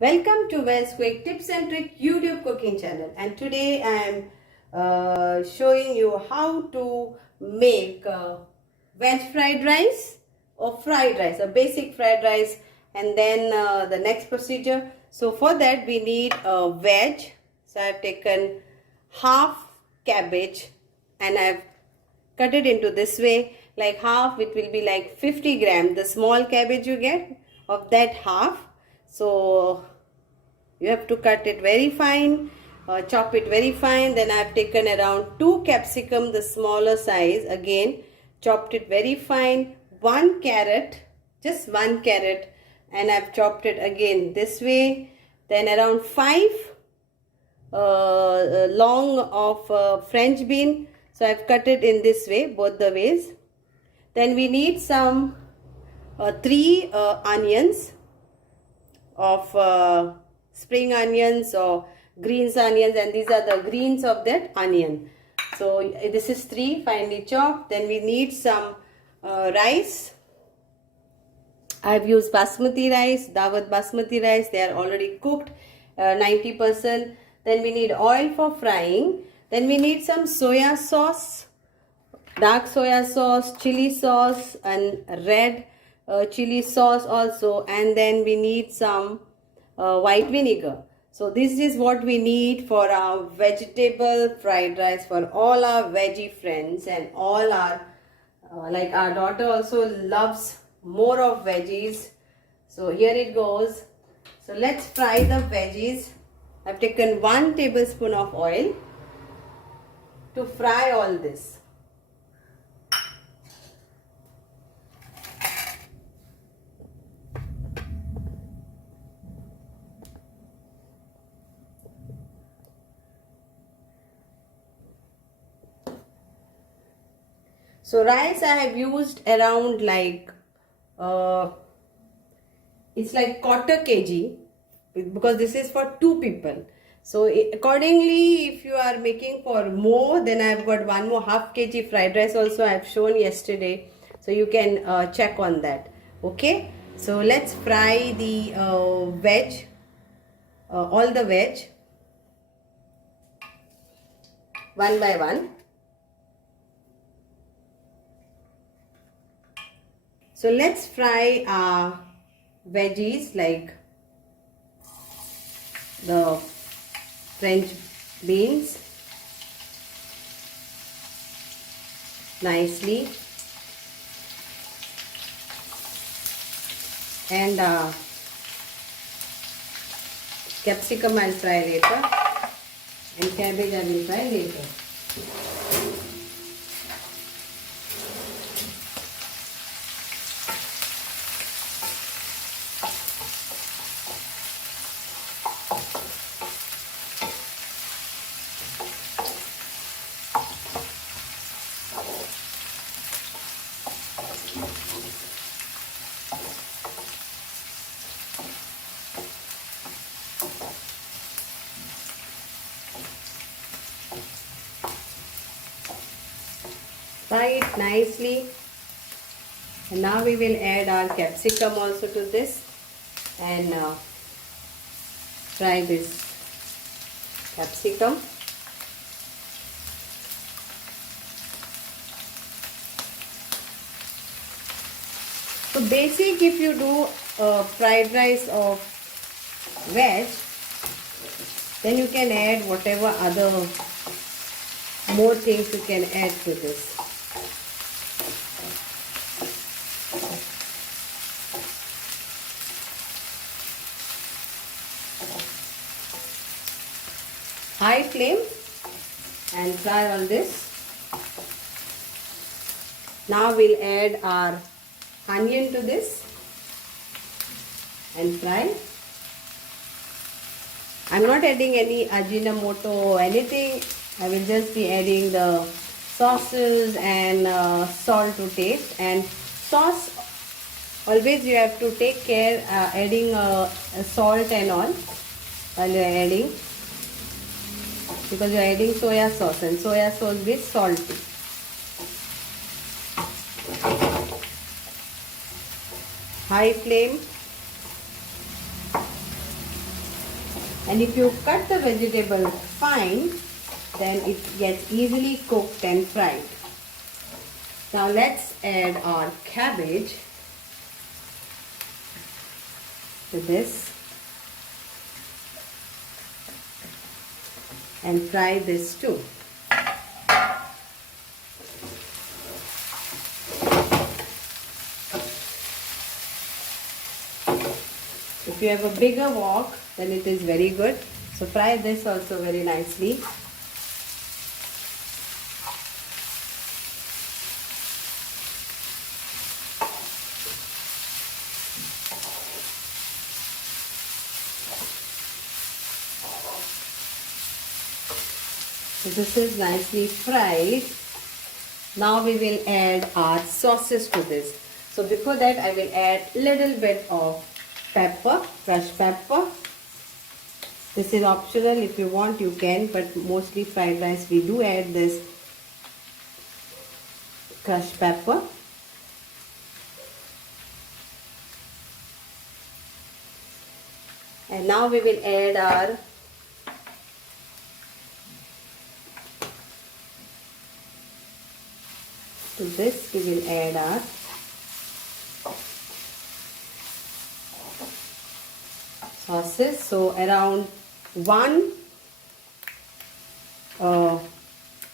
Welcome to Veg Quick Tips and Trick YouTube cooking channel, and today I am showing you how to make veg fried rice or fried rice, a basic fried rice, and then the next procedure. So for that we need veg. So I have taken half cabbage and I have cut it into this way, like half. It will be like 50 grams, the small cabbage you get, of that half. So you have to cut it very fine, chop it very fine. Then I have taken around 2 capsicum, the smaller size, again chopped it very fine. 1 carrot, just 1 carrot, and I have chopped it again this way. Then around 5 long of French bean. So I have cut it in this way, both the ways. Then we need some 3 onions of spring onions or greens onions, and these are the greens of that onion. So this is 3 finely chopped. Then we need some rice. I have used basmati rice, Dawat basmati rice. They are already cooked 90%. Then we need oil for frying. Then we need some soya sauce, dark soya sauce, chili sauce, and red chili sauce also. And then we need some white vinegar. So this is what we need for our vegetable fried rice for all our veggie friends, and all our like our daughter also loves more of veggies. So here it goes. So let's fry the veggies. I've taken 1 tablespoon of oil to fry all this. So rice I have used around like it's like quarter kg, because this is for 2 people. So accordingly, if you are making for more, then I have got 1 more half kg fried rice also. I have shown yesterday, so you can check on that. Okay, so let's fry the veg, all the veg, one by one. So let's fry our veggies, like the French beans, nicely, and capsicum I'll fry later, and cabbage I will fry later. Fry it nicely, and now we will add our capsicum also to this, and fry this capsicum. So basic, if you do fried rice of veg, then you can add whatever other more things you can add to this. High flame and fry all this. Now we'll add our onion to this and fry. I'm not adding any ajinomoto or anything. I will just be adding the sauces and salt to taste. And sauce, always you have to take care adding salt and all while you are adding, because you are adding soya sauce, and soya sauce is salty. High flame And if you cut the vegetable fine, then it gets easily cooked and fried. Now let's add our cabbage to this and fry this too. If you have a bigger wok, then it is very good. So fry this also very nicely. So this is nicely fried. Now we will add our sauces to this. So before that I will add little bit of pepper, crushed pepper. This is optional. If you want you can, but mostly fried rice we do add this crushed pepper. And now we will add our to this we will add our sauces. So around 1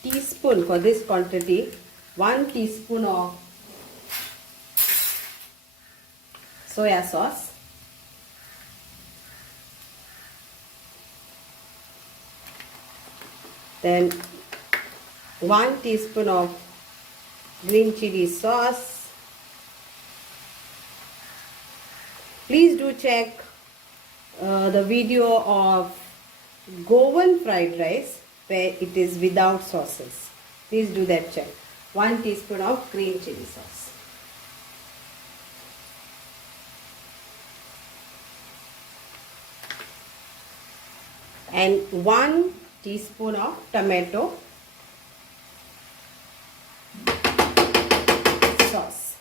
teaspoon for this quantity, 1 teaspoon of soya sauce, then 1 teaspoon of green chili sauce. Please do check the video of Goan fried rice where it is without sauces. Please do that check. 1 teaspoon of green chili sauce. And 1 teaspoon of tomato sauce.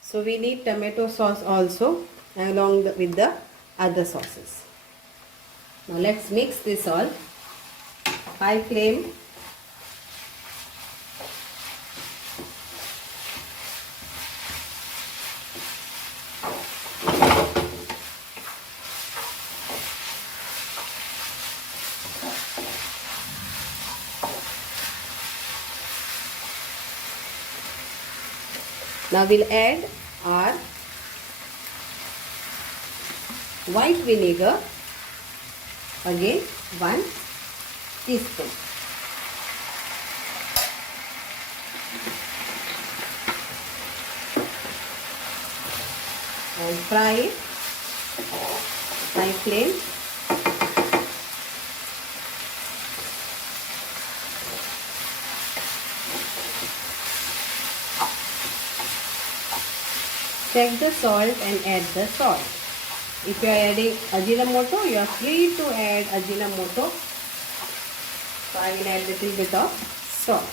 So we need tomato sauce also along with the other sauces. Now let's mix this all. High flame. Now we'll add our white vinegar, again 1 teaspoon. And fry it, high flame. Check the salt and add the salt. If you are adding ajinomoto, you are free to add ajinomoto. So I will add a little bit of salt.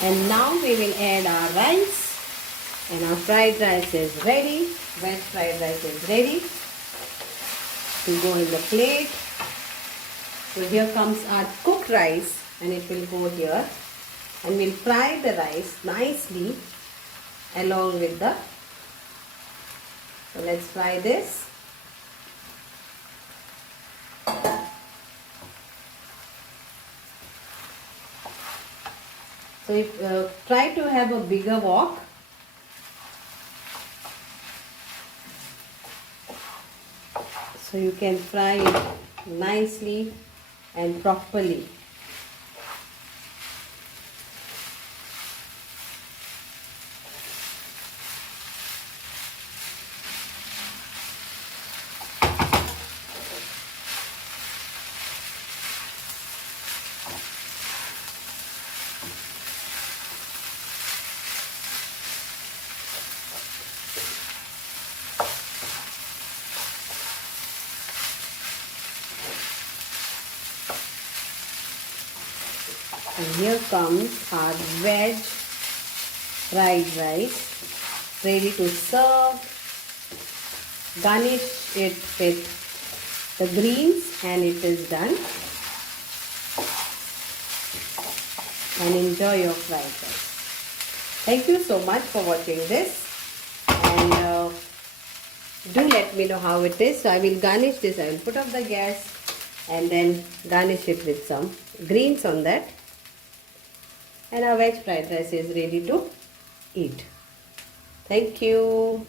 And now we will add our rice. And our fried rice is ready. Veg fried rice is ready to go in the plate. So here comes our cooked rice and it will go here. And we'll fry the rice nicely along with the. So let's fry this. So if try to have a bigger wok. So you can fry it nicely and properly. And here comes our veg fried rice, ready to serve. Garnish it with the greens and it is done. And enjoy your fried rice. Thank you so much for watching this, and do let me know how it is. So I will garnish this. I will put off the gas and then garnish it with some greens on that. And our veg fried rice is ready to eat. Thank you.